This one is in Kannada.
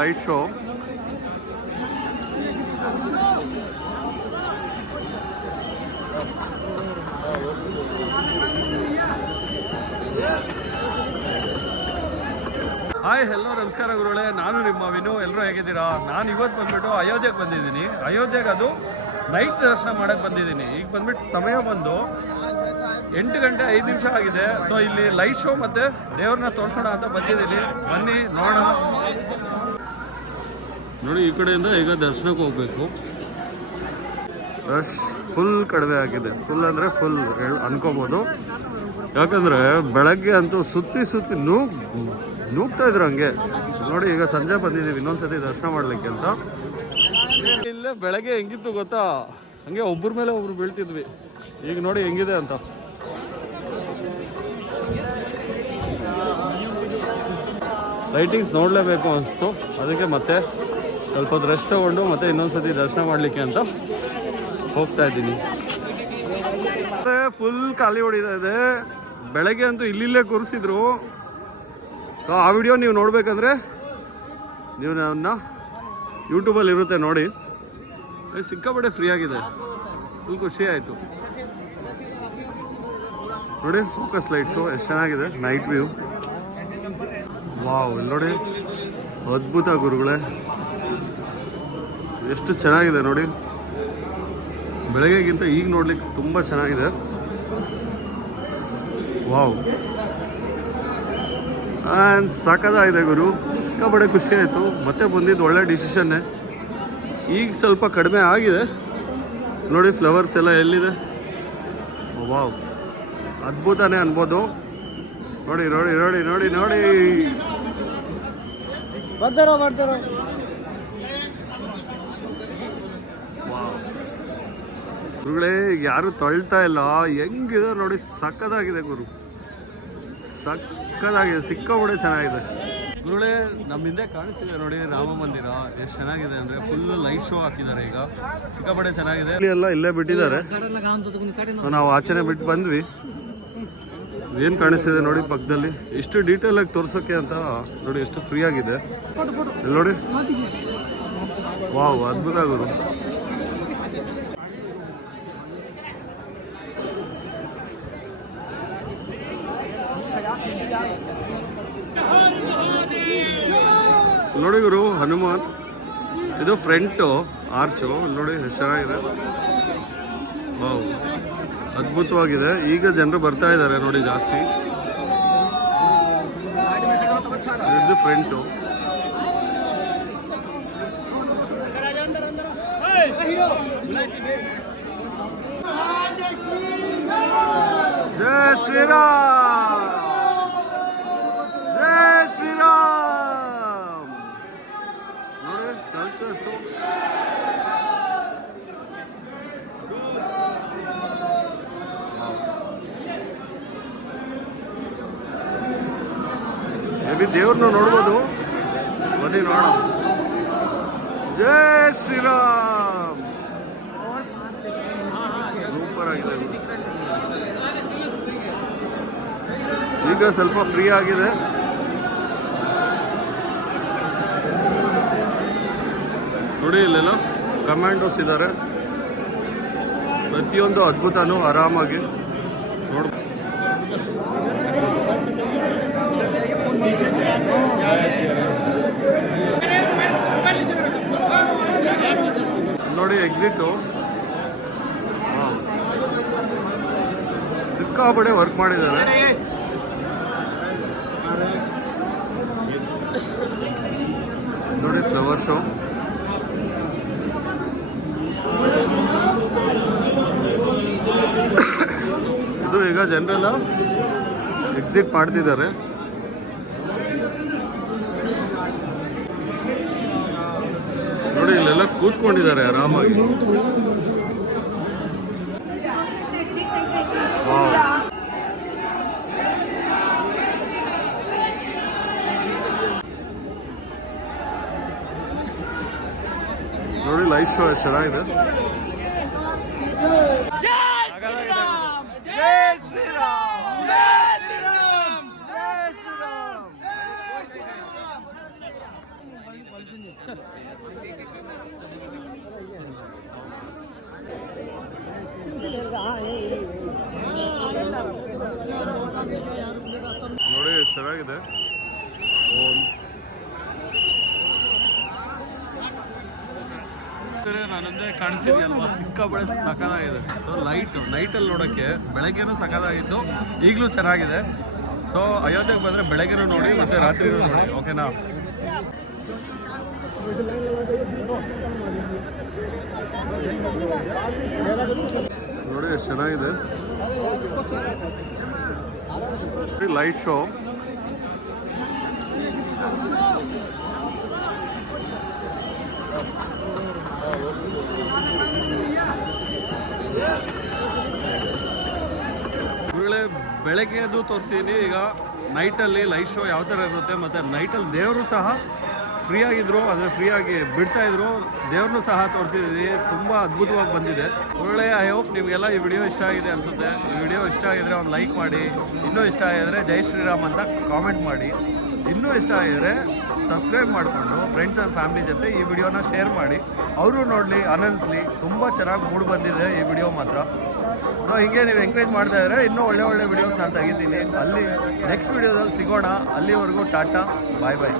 Light show. ಹಾಯ್ ಹೆಲೋ ನಮಸ್ಕಾರ ಗುರುಗಳೇ, ನಾನು ನಿಮ್ಮ ವಿನು. ಎಲ್ಲರೂ ಹೇಗಿದ್ದೀರಾ? ನಾನು ಇವತ್ತು ಬಂದ್ಬಿಟ್ಟು ಅಯೋಧ್ಯೆಗೆ ಬಂದಿದ್ದೀನಿ. ಅಯೋಧ್ಯೆಗೆ ಅದು ನೈಟ್ ದರ್ಶನ ಮಾಡೋಕ್ಕೆ ಬಂದಿದ್ದೀನಿ. ಈಗ ಬಂದ್ಬಿಟ್ಟು ಸಮಯ ಬಂದು 8 ಗಂಟೆ 5 ನಿಮಿಷ ಆಗಿದೆ. ಸೊ ಇಲ್ಲಿ ಲೈಟ್ ಶೋ ಮತ್ತು ದೇವ್ರನ್ನ ತೋರಿಸೋಣ ಅಂತ ಬಂದಿದ್ದೀನಿ. ಬನ್ನಿ ನೋಡೋಣ. ನೋಡಿ, ಈ ಕಡೆಯಿಂದ ಈಗ ದರ್ಶನಕ್ಕೆ ಹೋಗ್ಬೇಕು. ರಶ್ ಫುಲ್ ಕಡಿಮೆ ಆಗಿದೆ. ಫುಲ್ ಅಂದರೆ ಫುಲ್ ಅನ್ಕೋಬೋದು. ಯಾಕಂದರೆ ಬೆಳಗ್ಗೆ ಅಂತೂ ಸುತ್ತಿ ನೂಗ್ತಾ ಇದ್ರು ಹಂಗೆ. ನೋಡಿ, ಈಗ ಸಂಜೆ ಬಂದಿದ್ದೀವಿ ಇನ್ನೊಂದ್ಸತಿ ದರ್ಶನ ಮಾಡ್ಲಿಕ್ಕೆ ಅಂತ. ಇಲ್ಲೇ ಬೆಳಗ್ಗೆ ಹೆಂಗಿತ್ತು ಗೊತ್ತಾ, ಹಂಗೆ ಒಬ್ಬರ ಮೇಲೆ ಒಬ್ರು ಬೀಳ್ತಿದ್ವಿ. ಈಗ ನೋಡಿ ಹೆಂಗಿದೆ ಅಂತ. ಲೈಟಿಂಗ್ಸ್ ನೋಡಲೇಬೇಕು ಅನಿಸ್ತು. ಅದಕ್ಕೆ ಮತ್ತೆ ಸ್ವಲ್ಪ ಹೊತ್ತು ರೆಸ್ಟ್ ತಗೊಂಡು ಮತ್ತೆ ಇನ್ನೊಂದ್ಸತಿ ದರ್ಶನ ಮಾಡಲಿಕ್ಕೆ ಅಂತ ಹೋಗ್ತಾ ಇದ್ದೀನಿ. ಮತ್ತೆ ಫುಲ್ ಖಾಲಿ ಹೊಡಿತಾ ಇದೆ. ಬೆಳಗ್ಗೆ ಅಂತೂ ಇಲ್ಲಿಲ್ಲೇ ಕೂರಿಸಿದ್ರು. ಆ ವಿಡಿಯೋ ನೀವು ನೋಡಬೇಕಂದ್ರೆ ನೀವು ನನ್ನ ಯೂಟ್ಯೂಬಲ್ಲಿ ಇರುತ್ತೆ ನೋಡಿ. ಸಿಕ್ಕಾಪಟ್ಟೆ ಫ್ರೀ ಆಗಿದೆ. ಫುಲ್ ಖುಷಿ ಆಯಿತು. ನೋಡಿ, ಫೋಕಸ್ ಲೈಟ್ಸು ಎಷ್ಟು ಚೆನ್ನಾಗಿದೆ. Night view wow. ಇಲ್ಲಿ ನೋಡಿ, ಅದ್ಭುತ ಗುರುಗಳೇ, ಎಷ್ಟು ಚೆನ್ನಾಗಿದೆ ನೋಡಿ. ಬೆಳಗ್ಗೆಗಿಂತ ಈಗ ನೋಡ್ಲಿಕ್ಕೆ ತುಂಬ ಚೆನ್ನಾಗಿದೆ. ವಾವ್, ಸಾಕಾಗಿದೆ ಗುರು. ಸಿಕ್ಕಾಪಟ್ಟೆ ಖುಷಿ ಆಯಿತು. ಮತ್ತೆ ಬಂದಿದ್ದು ಒಳ್ಳೆ ಡಿಸಿಷನ್ನೇ. ಈಗ ಸ್ವಲ್ಪ ಕಡಿಮೆ ಆಗಿದೆ ನೋಡಿ. ಫ್ಲವರ್ಸ್ ಎಲ್ಲ ಎಲ್ಲಿದೆ. ವಾವ್, ಅದ್ಭುತನೇ ಅನ್ಬೋದು. ನೋಡಿ ನೋಡಿ ನೋಡಿ ನೋಡಿ ನೋಡಿ ಬರ್ತಾರ. ಗುರುಗಳೇ, ಯಾರು ತೊಳ್ತಾ ಇಲ್ಲ. ಹೆಂಗಿದೆ ನೋಡಿ, ಸಕ್ಕದಾಗಿದೆ ಗುರು, ಸಕ್ಕದಾಗಿದೆ. ಸಿಕ್ಕಾಪಟ್ಟೆ ಚೆನ್ನಾಗಿದೆ ಗುರುಗಳೇ. ನಮ್ಮ ಹಿಂದೆ ಕಾಣಿಸ್ತಿದೆ ನೋಡಿ ರಾಮ ಮಂದಿರ. ಎಷ್ಟು ಚೆನ್ನಾಗಿದೆ ಅಂದರೆ ಫುಲ್ ಲೈಟ್ ಶೋ ಹಾಕಿದ್ದಾರೆ. ಈಗ ಸಿಕ್ಕಾಪಟ್ಟೆ ಚೆನ್ನಾಗಿದೆ. ಎಲ್ಲ ಇಲ್ಲೇ ಬಿಟ್ಟಿದ್ದಾರೆ. ನಾವು ಆಚೆನೆ ಬಿಟ್ಟು ಬಂದ್ವಿ. ಏನು ಕಾಣಿಸ್ತಿದೆ ನೋಡಿ ಪಕ್ಕದಲ್ಲಿ. ಎಷ್ಟು ಡೀಟೇಲ್ ಆಗಿ ತೋರ್ಸೋಕ್ಕೆ ಅಂತ ನೋಡಿ, ಎಷ್ಟು ಫ್ರೀ ಆಗಿದೆ. ಇಲ್ಲಿ ನೋಡಿ, ವಾವ್, ಅದ್ಭುತ ಗುರು. ನೋಡಿ ಗುರು, ಹನುಮಾನ್. ಇದು ಫ್ರಂಟು ಆರ್ಚು. ನೋಡಿ ಎಷ್ಟು ಚೆನ್ನಾಗಿದೆ. ವಾವ್, ಅದ್ಭುತವಾಗಿದೆ. ಈಗ ಜನರು ಬರ್ತಾ ಇದ್ದಾರೆ ನೋಡಿ ಜಾಸ್ತಿ. ಇದು ಫ್ರಂಟು. ಜೈ ಶ್ರೀರಾಮ್, ಜೈ ಶ್ರೀರಾಮ್. ನೋಡಿ ಸ್ಕಲ್ಪ್ಚರ್ಸು. ಮೇ ಬಿ ದೇವ್ರನ್ನ ನೋಡ್ಬೋದು. ಬನ್ನಿ ನೋಡೋಣ. ಜೈ ಶ್ರೀರಾಮ್. ಸೂಪರ್ ಆಗಿದೆ. ಈಗ ಸ್ವಲ್ಪ ಫ್ರೀ ಆಗಿದೆ. ನೋಡಿ, ಇಲ್ಲೆಲ್ಲ ಕಮಾಂಡೋಸ್ ಇದ್ದಾರೆ. ಪ್ರತಿಯೊಂದು ಅದ್ಭುತನೂ ಆರಾಮಾಗಿ ನೋಡ್ಬೋದು. ನೋಡಿ ಎಕ್ಸಿಟು. ಸಿಕ್ಕಾಪಟ್ಟೆ ವರ್ಕ್ ಮಾಡಿದ್ದಾರೆ. ನೋಡಿ ಫ್ಲವರ್ ಶೋ. ಇದು ಈಗ ಜನರೆಲ್ಲ ಎಕ್ಸಿಟ್ ಮಾಡ್ತಿದ್ದಾರೆ. ನೋಡಿ, ಇಲ್ಲೆಲ್ಲ ಕೂತ್ಕೊಂಡಿದ್ದಾರೆ ಆರಾಮಾಗಿ. ನೋಡಿ ಲೈಟ್ ಶೋ ಎಷ್ಟು ಚೆನ್ನಾಗಿದೆ. ನೋಡಿ ಎಷ್ಟು ಚೆನ್ನಾಗಿದೆ. ನಾನಂದ್ರೆ ಕಾಣಿಸ್ತಿದೆಯಲ್ವಾ, ಸಿಕ್ಕಾಪಟ್ಟೆ ಸಖತ್ತಾಗಿದೆ. ಸೊ ನೈಟಲ್ಲಿ ನೋಡೋಕ್ಕೆ ಬೆಳಗ್ಗೆನೂ ಸಖತ್ತಾಗಿತ್ತು, ಈಗಲೂ ಚೆನ್ನಾಗಿದೆ. ಸೊ ಅಯೋಧ್ಯೆಗೆ ಬಂದರೆ ಬೆಳಗ್ಗೆನೂ ನೋಡಿ ಮತ್ತು ರಾತ್ರಿನೂ ನೋಡಿ, ಓಕೆನಾ? ನೋಡಿ ಎಷ್ಟು ಚೆನ್ನಾಗಿದೆ ಲೈಟ್ ಶೋ. ಗುರುಗಳೇ, ಬೆಳಗ್ಗೆ ಅದು ತೋರಿಸಿದ್ದೀನಿ. ಈಗ ನೈಟಲ್ಲಿ ಲೈಟ್ ಶೋ ಯಾವ ಥರ ಇರುತ್ತೆ, ಮತ್ತು ನೈಟಲ್ಲಿ ದೇವರು ಸಹ ಫ್ರೀ ಆಗಿದ್ರು, ಅಂದರೆ ಫ್ರೀಯಾಗಿ ಬಿಡ್ತಾಯಿದ್ರು, ದೇವ್ರನ್ನೂ ಸಹ ತೋರಿಸಿದ್ದೀನಿ. ತುಂಬ ಅದ್ಭುತವಾಗಿ ಬಂದಿದೆ. ಒಳ್ಳೆ ಐ ಹೋಪ್ ನಿಮಗೆಲ್ಲ ಈ ವಿಡಿಯೋ ಇಷ್ಟ ಆಗಿದೆ ಅನಿಸುತ್ತೆ. ಈ ವಿಡಿಯೋ ಇಷ್ಟ ಆಗಿದರೆ ಒಂದು ಲೈಕ್ ಮಾಡಿ, ಇನ್ನೂ ಇಷ್ಟ ಆಗಿದರೆ ಜೈ ಶ್ರೀರಾಮ್ ಅಂತ ಕಾಮೆಂಟ್ ಮಾಡಿ, ಇನ್ನೂ ಇಷ್ಟ ಆಗಿದರೆ ಸಬ್ಸ್ಕ್ರೈಬ್ ಮಾಡಿಕೊಂಡು ಫ್ರೆಂಡ್ಸ್ ಆ್ಯಂಡ್ ಫ್ಯಾಮಿಲಿ ಜೊತೆ ಈ ವಿಡಿಯೋನ ಶೇರ್ ಮಾಡಿ, ಅವರು ನೋಡಲಿ, ಆನಂದಿಸಲಿ. ತುಂಬ ಚೆನ್ನಾಗಿ ಮೂಡ್ ಬಂದಿದೆ ಈ ವಿಡಿಯೋ ಮಾತ್ರ. ಹೀಗೆ ನೀವು ಎಂಕರೇಜ್ ಮಾಡ್ತಾ ಇದ್ದರೆ ಇನ್ನೂ ಒಳ್ಳೆ ವಿಡಿಯೋಸ್ ನಾನು ತೆಗಿತೀನಿ. ಅಲ್ಲಿ ನೆಕ್ಸ್ಟ್ ವಿಡಿಯೋದಲ್ಲಿ ಸಿಗೋಣ. ಅಲ್ಲಿವರೆಗೂ ಟಾಟಾ, ಬಾಯ್ ಬಾಯ್.